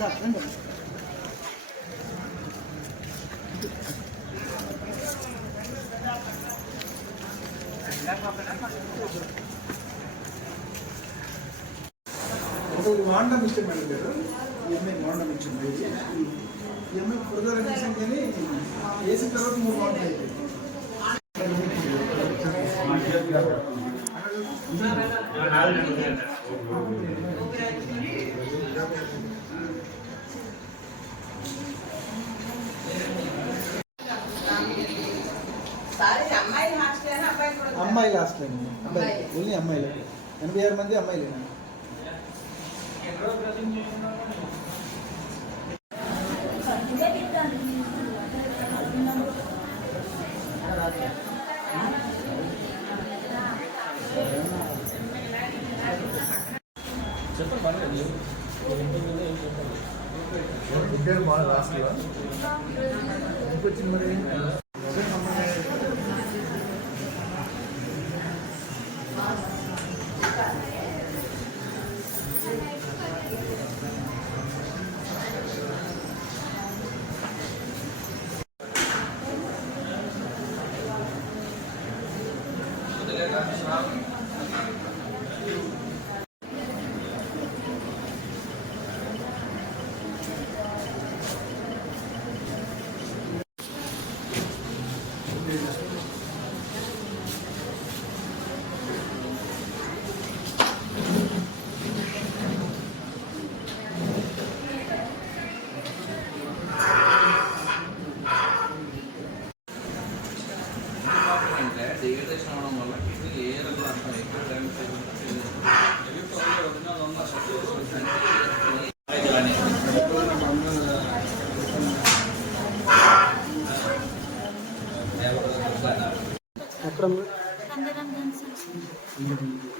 వాడడం ఇష్టం అడిగారు ఈఎంఐ వాడడం ఇచ్చింది ఈఎంఐ ఫర్దర్ అడ్మిషన్ కానీ వేసిన తర్వాత 3 వాటర్ అయిపోయింది. అమ్మాయిలు హాస్టల్ అబ్బాయి ఓన్లీ అమ్మాయిలు 86 మంది అమ్మాయిలు. చెప్పండి బాగా రాసుకో మరి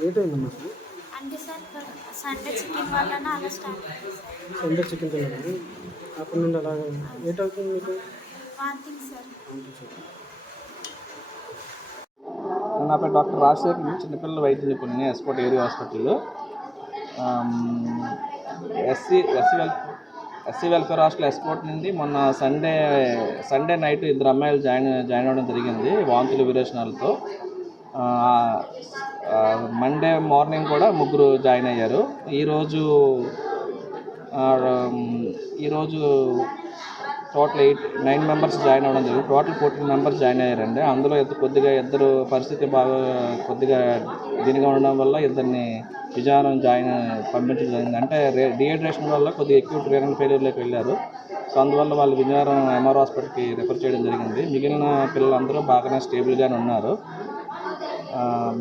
ఏంటైందమ్మా అంటే సార్ సండే చికెన్ వల్ల అలా స్టార్ట్ సండే చికెన్ తిన్నాను అప్పటి నుండి అలాగే ఏటవుతుంది మీకు వాంతింగ్ సార్. నా పేరు డాక్టర్ రాజశేఖర్, చిన్నపిల్లల వైద్య నిపుణుని ఎస్పోర్ట్ ఏరియా హాస్పిటల్లో. ఎస్సీ వెల్ఫేర్ హాస్టల్ ఎస్పోర్ట్ నుండి మొన్న సండే నైట్ 2 అమ్మాయిలు జాయిన్ అవ్వడం జరిగింది వాంతులు విరేచనాలతో. మండే మార్నింగ్ కూడా 3 జాయిన్ అయ్యారు. ఈరోజు టోటల్ 9 మెంబర్స్ జాయిన్ అవ్వడం జరిగింది. టోటల్ 14 మెంబర్స్ జాయిన్ అయ్యారండి. అందులో కొద్దిగా 2 పరిస్థితి బాగా కొద్దిగా దీనిగా ఉండడం వల్ల 2ని విజయనగరం పంపించడం జరిగింది. అంటే డిహైడ్రేషన్ వల్ల కొద్దిగా ఎక్కువ రీనల్ ఫెయిల్యూర్లోకి వెళ్ళారు. సో అందువల్ల వాళ్ళు విజయనగరం ఎంఆర్ హాస్పిటల్కి రిఫర్ చేయడం జరిగింది. మిగిలిన పిల్లలందరూ బాగానే స్టేబుల్గానే ఉన్నారు.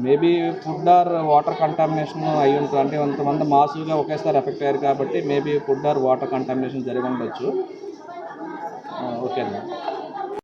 Maybe food or water contamination అయ్యి ఉంటుంది. అంటే కొంతమంది మాసులుగా ఒకేసారి ఎఫెక్ట్ అయ్యారు కాబట్టి maybe food or water contamination జరిగి ఉండొచ్చు. ఓకే అండి.